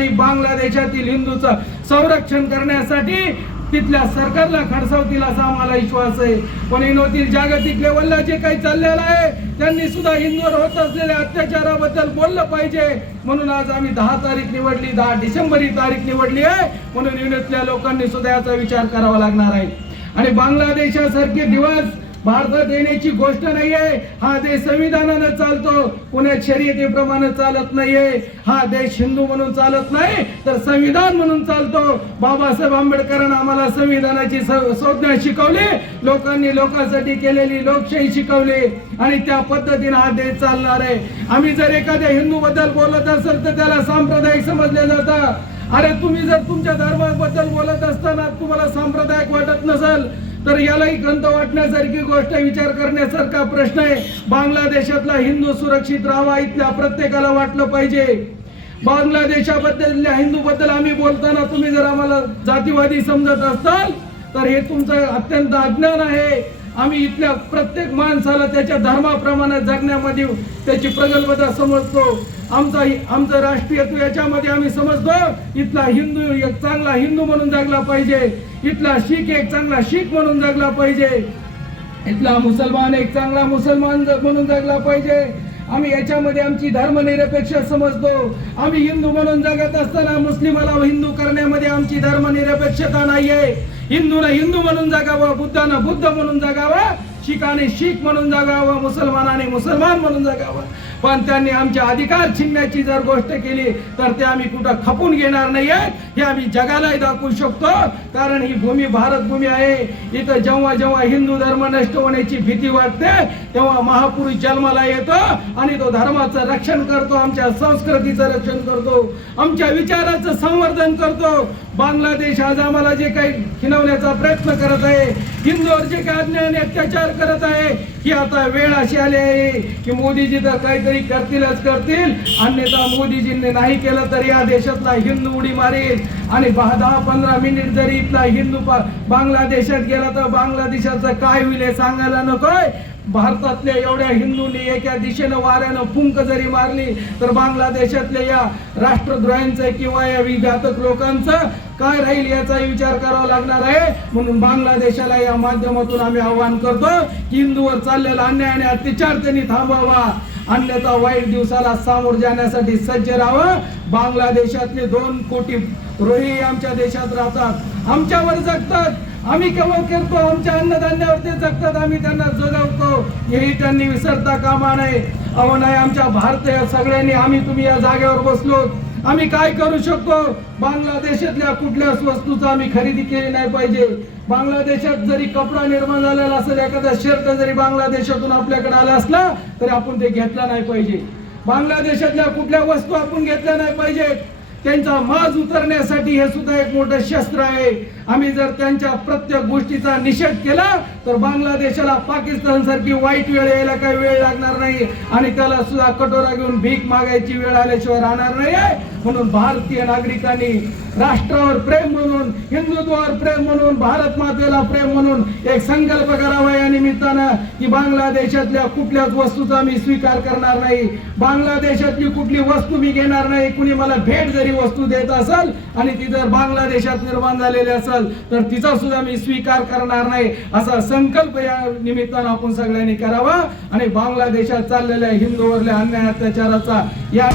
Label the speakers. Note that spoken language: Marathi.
Speaker 1: आणि बांगलादेशातील हिंदूचं संरक्षण करण्यासाठी तिथल्या सरकारला खडसावतील असा आम्हाला विश्वास आहे. पण इनोतील जागतिक लेवलला जे काही चाललेलं आहे त्यांनी सुद्धा हिंदूवर होत असलेल्या अत्याचाराबद्दल बोललं पाहिजे. म्हणून आज आम्ही दहा तारीख निवडली दहा डिसेंबर ही तारीख निवडली आहे. म्हणून युनिटल्या लोकांनी सुद्धा याचा विचार करावा लागणार आहे. आणि बांगलादेशासारखे दिवस भारतात येण्याची गोष्ट नाहीये. हा देश संविधानानं चालतो. पुण्यात शर्यतीप्रमाणे चालत नाहीये. हा देश हिंदू म्हणून चालत नाही तर संविधान म्हणून चालतो. बाबासाहेब आंबेडकरांना आम्हाला संविधानाची संज्ञा शिकवली. लोकांनी लोकांसाठी केलेली लोकशाही शिकवली. आणि त्या पद्धतीने हा देश चालणार आहे. आम्ही जर एखाद्या हिंदू बद्दल बोलत असेल तर त्याला सांप्रदायिक समजले जातं. अरे तुम्ही जर तुमच्या धर्माबद्दल बोलत असताना तुम्हाला सांप्रदायिक वाटत नसेल तर यालाही खंत वाटण्यासारखी गोष्ट विचार करण्यासारखा प्रश्न आहे. बांगलादेशातला हिंदू सुरक्षित राहावा इथल्या प्रत्येकाला वाटलं पाहिजे. बांगलादेशाबद्दल हिंदू बद्दल आम्ही बोलताना तुम्ही जर आम्हाला जातीवादी समजत असाल तर हे तुमचं अत्यंत अज्ञान आहे. आम्ही इथल्या प्रत्येक माणसाला त्याच्या धर्माप्रमाणे जगण्यामध्ये त्याची प्रगल्भता समजतो. आमचा आमचं राष्ट्रीयत्व याच्यामध्ये आम्ही समजतो. इथला हिंदू एक चांगला हिंदू म्हणून जगला पाहिजे. इथला शीख एक चांगला शीख म्हणून जगला पाहिजे. इथला मुसलमान एक चांगला मुसलमान म्हणून जगला पाहिजे. आम्ही याच्यामध्ये आमची धर्मनिरपेक्ष समजतो. आम्ही हिंदू म्हणून जगत असताना मुस्लिमाला हिंदू करण्यामध्ये आमची धर्मनिरपेक्षता नाहीये. हिंदूला हिंदू म्हणून जगावं बुद्धानं बुद्ध म्हणून जगावं शिखाने शीख म्हणून जगावं मुसलमानाने मुसलमान म्हणून जगावं. पण त्यांनी आमचे अधिकार छिनण्याची जर गोष्ट केली तर ते आम्ही कुठं खपून घेणार नाहीये हे आम्ही जगालाही दाखवू शकतो. कारण ही भूमी भारत भूमी आहे. इथं जेव्हा जेव्हा हिंदू धर्म नष्ट होण्याची भीती वाटते तेव्हा महापुरुष जन्माला येतो आणि तो धर्माचं रक्षण करतो आमच्या संस्कृतीचं रक्षण करतो आमच्या विचाराचं संवर्धन करतो. बांगलादेश आज आम्हाला जे काही खिनवण्याचा प्रयत्न करत आहे हिंदूवर जे काही अन्यायाने अत्याचार करत आहे ही आता वेळ अशी आली आहे की मोदीजी तर काहीतरी करतीलच करतील. अन्यथा मोदीजींनी नाही केलं तर या देशातला हिंदू उडी मारेल. आणि दहा पंधरा मिनिट जरी इथला हिंदू बांगलादेशात गेला तर बांगलादेशाचं काय होईल हे सांगायला नकोय. भारतातल्या एवढ्या हिंदूंनी एका दिशेनं वाऱ्यानं फुंक जरी मारली तर बांगलादेशातल्या या राष्ट्रद्रोह्यांचं किंवा या विघातक लोकांचं काय राहील याचा विचार करावा लागणार आहे. म्हणून बांगलादेशाला या माध्यमातून आम्ही आवाहन करतो की हिंदूवर चाललेला अन्याय आणि अत्याचार त्यांनी थांबवावा. अन्यथा वाईट दिवसाला सामोर जाण्यासाठी सज्ज राहावं. बांगलादेशातले दोन कोटी रोही आमच्या देशात राहतात आमच्यावर जगतात. आम्ही केव्हा करतो आमच्या अन्नधान्यावर ते जगतात आम्ही त्यांना जगवतो. हेही त्यांनी विसरता कामा नये. अहो नाही आमच्या भारतीय सगळ्यांनी आम्ही तुम्ही या जागेवर बसलो. आम्ही काय करू शकतो? बांगलादेशातल्या कुठल्याच वस्तूचा आम्ही खरेदी केली नाही पाहिजे. बांगलादेशात जरी कपडा निर्माण झालेला असेल एखादा शर्ट जरी बांगलादेशातून आपल्याकडे आला असला तरी आपण ते घेतला नाही पाहिजे. बांगलादेशातल्या कुठल्या वस्तू आपण घेतल्या नाही पाहिजे त्यांचा माज उतरण्यासाठी हे सुद्धा एक मोठं शस्त्र आहे. आम्ही जर त्यांच्या प्रत्येक गोष्टीचा निषेध केला तर बांगलादेशाला पाकिस्तान सारखी वाईट वेळ यायला काही वेळ लागणार नाही. आणि त्याला सुद्धा कटोरा घेऊन भीक मागायची वेळ आल्याशिवाय राहणार नाही म्हणून भारतीय नागरिकांनी राष्ट्रावर प्रेम म्हणून हिंदुत्वावर प्रेम म्हणून भारत मातेला प्रेम म्हणून एक संकल्प करावा या निमित्तानं की बांगलादेशातल्या कुठल्याच वस्तूचा मी स्वीकार करणार नाही. बांगलादेशातली कुठली वस्तू मी घेणार नाही. कुणी मला भेट जरी वस्तू देत असेल आणि ती जर बांगलादेशात निर्माण झालेली असेल तर तिचा सुद्धा मी स्वीकार करणार नाही. असा संकल्प या निमित्तानं आपण सगळ्यांनी करावा आणि बांगलादेशात चाललेल्या हिंदूवरल्या अन्याय अत्याचाराचा या